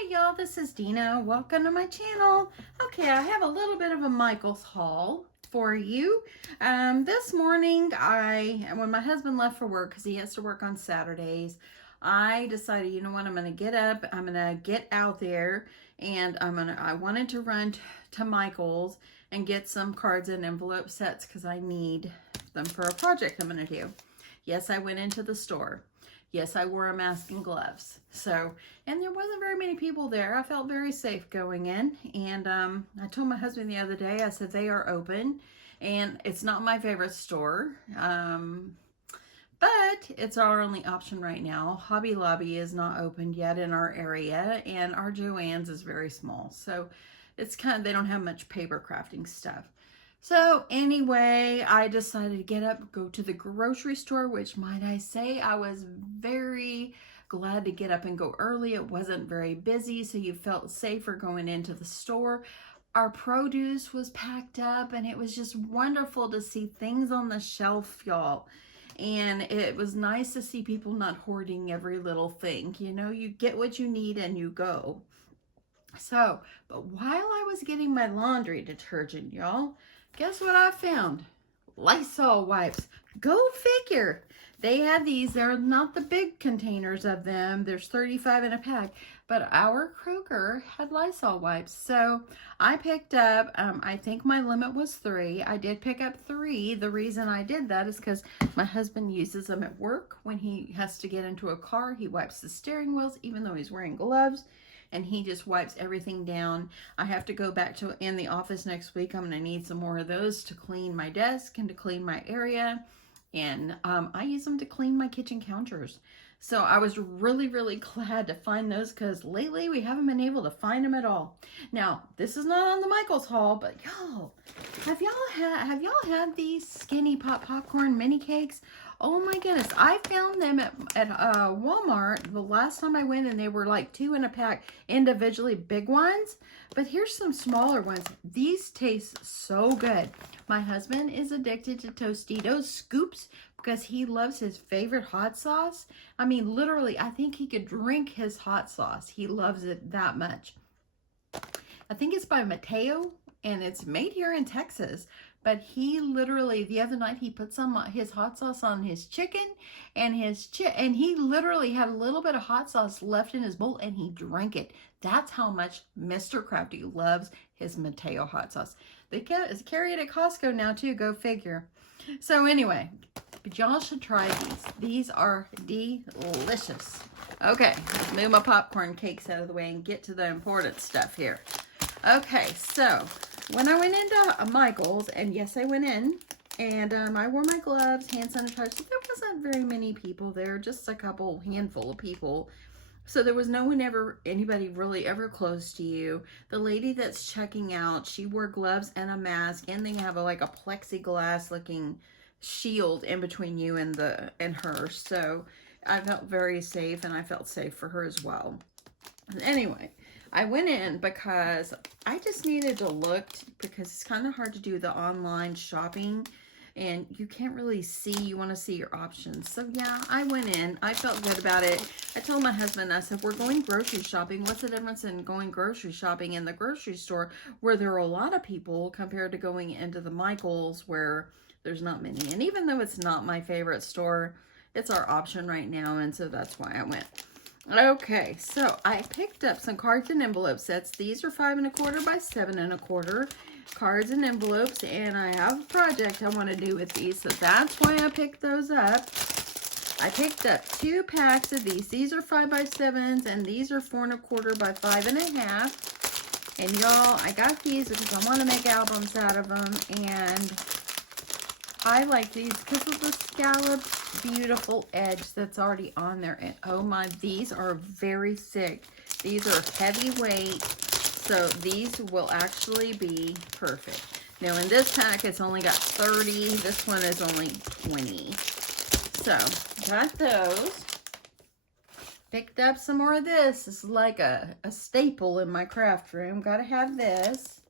Hey y'all, this is Dina. Welcome to my channel. Okay, I have a little bit of a Michael's haul for you. This morning, when my husband left for work, because he has to work on Saturdays, I decided, you know what, I'm going to get up, I'm going to get out there, and I wanted to run to Michael's and get some cards and envelope sets because I need them for a project I'm going to do. Yes, I went into the store. Yes, I wore a mask and gloves. And there wasn't very many people there. I felt very safe going in. And I told my husband the other day, I said, they are open. And it's not my favorite store. But it's our only option right now. Hobby Lobby is not opened yet in our area. And our Joann's is very small. So it's they don't have much paper crafting stuff. So anyway, I decided to get up, go to the grocery store, which might I say, I was very glad to get up and go early. It wasn't very busy, so you felt safer going into the store. Our produce was packed up, and it was just wonderful to see things on the shelf, y'all. And it was nice to see people not hoarding every little thing. You know, you get what you need and you go. So, but while I was getting my laundry detergent, y'all, guess what I found? Lysol wipes. Go figure. They had these. They're not the big containers of them. There's 35 in a pack. But our Kroger had Lysol wipes. So I picked up, I think my limit was 3. I did pick up 3. The reason I did that is because my husband uses them at work. When he has to get into a car, he wipes the steering wheels, even though he's wearing gloves. And he just wipes everything down. I have to go back to in the office next week. I'm going to need some more of those to clean my desk and to clean my area. And I use them to clean my kitchen counters. So I was really, really glad to find those because lately we haven't been able to find them at all. Now, this is not on the Michael's haul, but y'all, have y'all had these Skinny Pop Popcorn mini cakes? Oh my goodness, I found them at Walmart the last time I went, and they were like 2 in a pack, individually big ones. But here's some smaller ones. These taste so good. My husband is addicted to Tostitos scoops because he loves his favorite hot sauce. I mean, literally, I think he could drink his hot sauce. He loves it that much. I think it's by Mateo, and it's made here in Texas. But he literally, the other night, he put some his hot sauce on his chicken, and and he literally had a little bit of hot sauce left in his bowl, and he drank it. That's how much Mr. Crafty loves his Mateo hot sauce. They carry it at Costco now too, go figure. So anyway, but y'all should try these. These are delicious. Okay, let's move my popcorn cakes out of the way and get to the important stuff here. Okay, so when I went into Michael's, and yes, I went in, and I wore my gloves, hand sanitizer. So there wasn't very many people there, just a handful of people. So there was anybody really ever close to you. The lady that's checking out, she wore gloves and a mask, and they have like a plexiglass looking shield in between you and her. So I felt very safe, and I felt safe for her as well. And anyway, I went in because I just needed to look, because it's kind of hard to do the online shopping and you can't really see. You want to see your options. So yeah, I went in. I felt good about it. I told my husband, I said, we're going grocery shopping. What's the difference in going grocery shopping in the grocery store where there are a lot of people compared to going into the Michael's where there's not many? And even though it's not my favorite store, it's our option right now, and so that's why I went. Okay, so I picked up some cards and envelope sets. These are 5 1/4 by 7 1/4 cards and envelopes, and I have a project I want to do with these, so that's why I picked those up. I picked up 2 packs of these. These are 5 by 7s, and these are 4 1/4 by 5 1/2. And y'all, I got these because I want to make albums out of them, and I like these because of the scalloped, beautiful edge that's already on there. And oh my, these are very thick. These are heavyweight, so these will actually be perfect. Now in this pack, it's only got 30. This one is only 20. So, got those. Picked up some more of this. This is like a staple in my craft room. Gotta have this.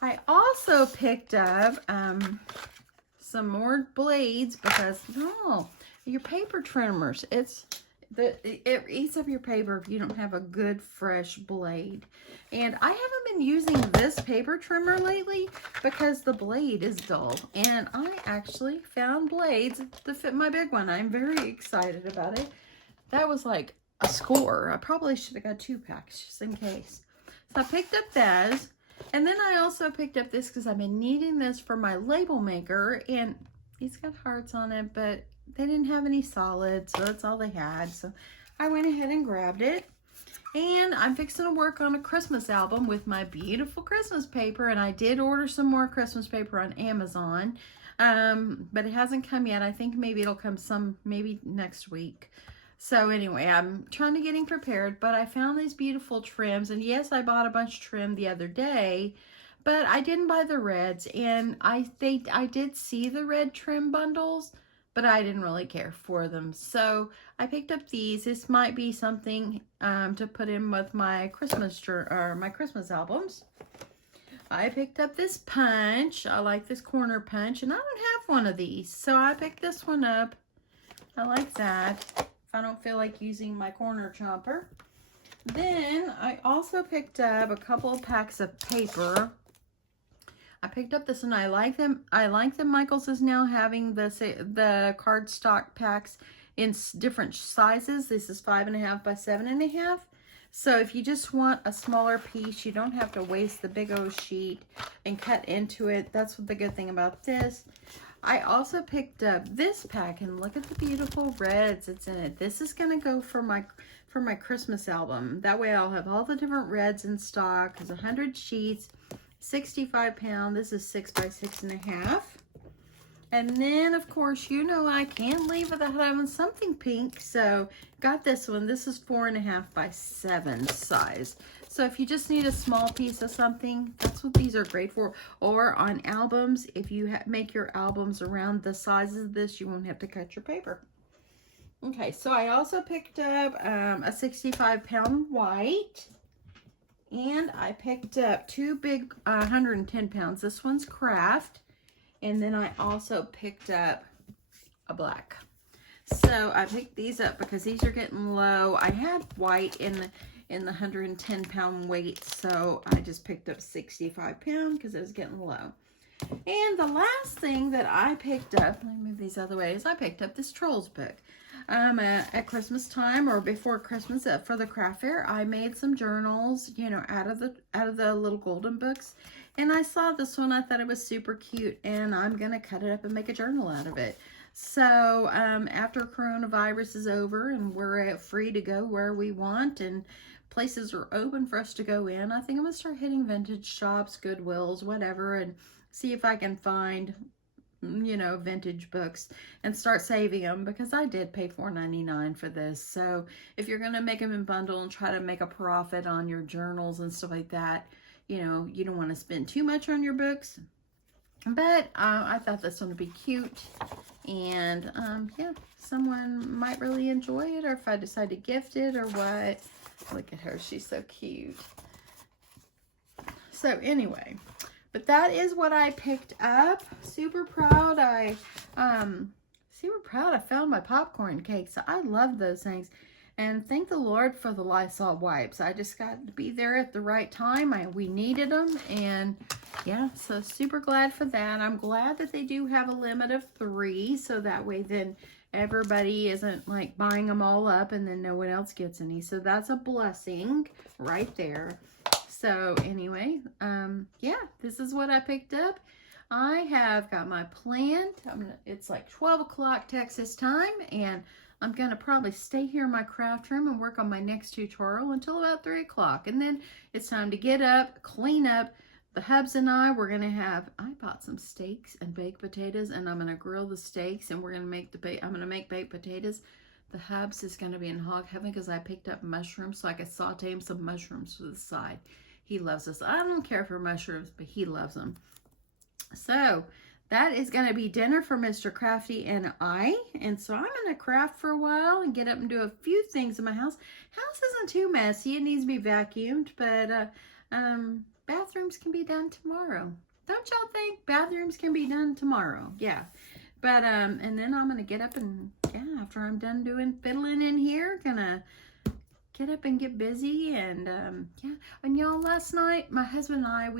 I also picked up some more blades because, no, your paper trimmers. It eats up your paper if you don't have a good fresh blade. And I haven't been using this paper trimmer lately because the blade is dull. And I actually found blades to fit my big one. I'm very excited about it. That was like a score. I probably should have got 2 packs just in case. So I picked up those. And then I also picked up this because I've been needing this for my label maker. And it's got hearts on it, but they didn't have any solids, so that's all they had. So I went ahead and grabbed it. And I'm fixing to work on a Christmas album with my beautiful Christmas paper. And I did order some more Christmas paper on Amazon. But it hasn't come yet. I think maybe it'll come maybe next week. So anyway, I'm trying to getting prepared, but I found these beautiful trims. And yes, I bought a bunch of trim the other day, but I didn't buy the reds. And I did see the red trim bundles, but I didn't really care for them. So I picked up these. This might be something to put in with my Christmas albums. I picked up this punch. I like this corner punch, and I don't have one of these, so I picked this one up. I like that if I don't feel like using my corner chomper. Then I also picked up a couple of packs of paper. I picked up this one. I like them. Michaels is now having the cardstock packs in different sizes. This is 5.5 by 7.5. So if you just want a smaller piece, you don't have to waste the big old sheet and cut into it. That's what the good thing about this. I also picked up this pack, and look at the beautiful reds that's in it. This is gonna go for my Christmas album. That way I'll have all the different reds in stock. It's 100 sheets, 65 pound. This is 6 by 6.5. And then, of course, you know I can't leave without having something pink. So, got this one. This is 4.5 by 7 size. So, if you just need a small piece of something, that's what these are great for. Or on albums, if you make your albums around the sizes of this, you won't have to cut your paper. Okay, so I also picked up a 65 pound white. And I picked up 2 big 110 pounds. This one's craft. And then I also picked up a black. So I picked these up because these are getting low. I had white in the 110 pound weight. So I just picked up 65 pound because it was getting low. And the last thing that I picked up, let me move these other ways. I picked up this Trolls book. At Christmas time or before Christmas for the craft fair, I made some journals, you know, out of the little golden books. And I saw this one. I thought it was super cute, and I'm going to cut it up and make a journal out of it. So after coronavirus is over and we're free to go where we want and places are open for us to go in, I think I'm going to start hitting vintage shops, Goodwills, whatever, and see if I can find, you know, vintage books and start saving them, because I did pay $4.99 for this. So if you're going to make them in bundle and try to make a profit on your journals and stuff like that, you know, you don't want to spend too much on your books. But I thought this one would be cute. And yeah, someone might really enjoy it, or if I decide to gift it or what. Look at her. She's so cute. So anyway, but that is what I picked up. Super proud. Super proud I found my popcorn cakes. I love those things. And thank the Lord for the Lysol wipes. I just got to be there at the right time. We needed them. And yeah, so super glad for that. I'm glad that they do have a limit of 3. So that way then everybody isn't like buying them all up and then no one else gets any. So that's a blessing right there. So anyway, yeah, this is what I picked up. I have got my plant. It's like 12 o'clock Texas time, and I'm going to probably stay here in my craft room and work on my next tutorial until about 3 o'clock. And then it's time to get up, clean up. The hubs and I bought some steaks and baked potatoes, and I'm going to grill the steaks, and we're going to make I'm going to make baked potatoes. The hubs is going to be in hog heaven because I picked up mushrooms, so I could saute him some mushrooms to the side. He loves this. I don't care for mushrooms, but he loves them. So that is going to be dinner for Mr. Crafty and I. And so I'm going to craft for a while and get up and do a few things in my house. House isn't too messy. It needs to be vacuumed, but bathrooms can be done tomorrow. Don't y'all think bathrooms can be done tomorrow? Yeah. But and then I'm going to get up and yeah, after I'm done doing fiddling in here, gonna get up and get busy. And yeah, and y'all, last night my husband and I,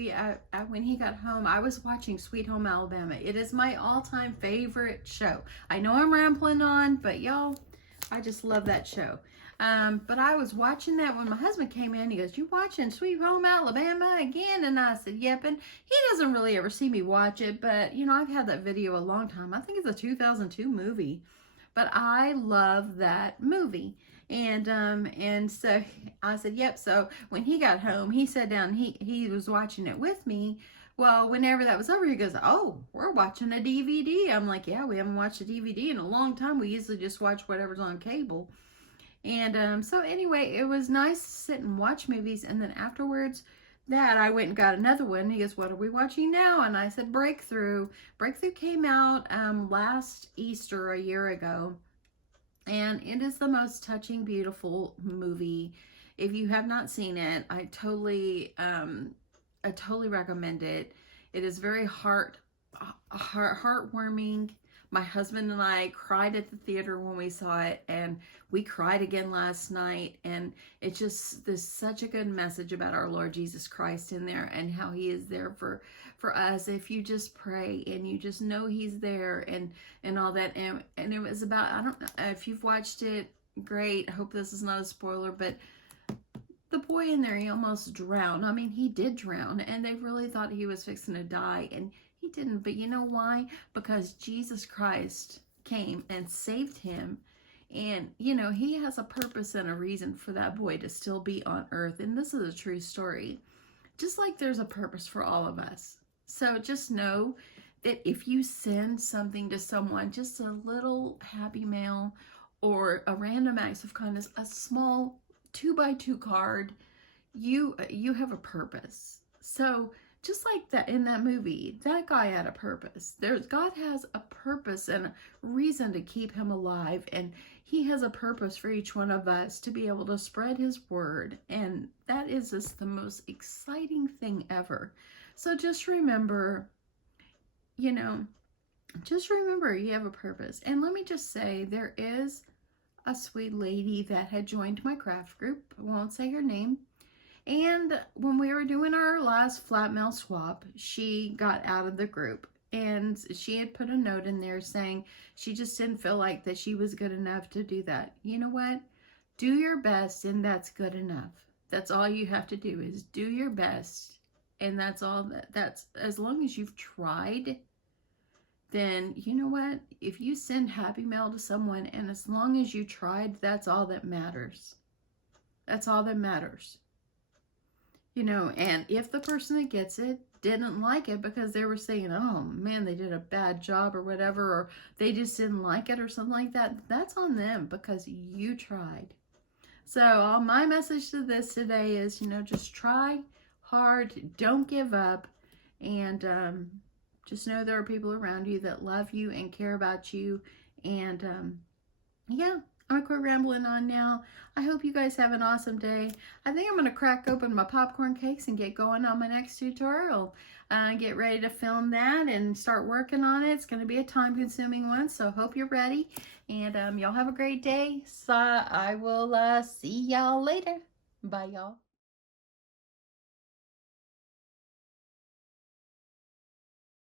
when he got home, I was watching Sweet Home Alabama. It is my all-time favorite show. I know I'm rambling on, but y'all, I just love that show. But I was watching that when my husband came in. He goes, "You watching Sweet Home Alabama again?" And I said, "Yep." And he doesn't really ever see me watch it, but you know, I've had that video a long time. I think it's a 2002 movie, but I love that movie. And so I said, "Yep." So when he got home, he sat down. He was watching it with me. Well, whenever that was over, he goes, "Oh, we're watching a DVD." I'm like, "Yeah, we haven't watched a DVD in a long time. We usually just watch whatever's on cable." And so anyway, it was nice to sit and watch movies. And then afterwards, that I went and got another one. He goes, "What are we watching now?" And I said, Breakthrough. Breakthrough came out last Easter a year ago. And it is the most touching, beautiful movie. If you have not seen it, I totally recommend it. It is very heartwarming. My husband and I cried at the theater when we saw it, and we cried again last night. And it just, there's such a good message about our Lord Jesus Christ in there, and how he is there for us if you just pray and you just know he's there, and all that. And it was about, I don't know if you've watched it, great. I hope this is not a spoiler, but the boy in there, he almost drowned. I mean, he did drown, and they really thought he was fixing to die, and he didn't. But you know why? Because Jesus Christ came and saved him. And, you know, he has a purpose and a reason for that boy to still be on earth. And this is a true story. Just like there's a purpose for all of us. So just know that if you send something to someone, just a little happy mail or a random act of kindness, a small 2x2 card, you have a purpose. So just like that in that movie, that guy had a purpose. God has a purpose and a reason to keep him alive, and he has a purpose for each one of us to be able to spread his word. And that is just the most exciting thing ever. So just remember, you know, just remember you have a purpose. And let me just say, there is a sweet lady that had joined my craft group. I won't say her name. And when we were doing our last flat mail swap, she got out of the group. And she had put a note in there saying she just didn't feel like that she was good enough to do that. You know what? Do your best, and that's good enough. That's all you have to do, is do your best. And that's all that's as long as you've tried, then you know what? If you send happy mail to someone, and as long as you tried, that's all that matters. That's all that matters. You know, and if the person that gets it didn't like it because they were saying, "Oh man, they did a bad job," or whatever, or they just didn't like it or something like that, that's on them because you tried. So all my message to this today is, you know, just try hard, don't give up, and just know there are people around you that love you and care about you. And yeah, I'm gonna quit rambling on now. I hope you guys have an awesome day. I think I'm gonna crack open my popcorn cakes and get going on my next tutorial. Get ready to film that and start working on it. It's gonna be a time-consuming one, so hope you're ready. And y'all have a great day. So I will see y'all later. Bye, y'all.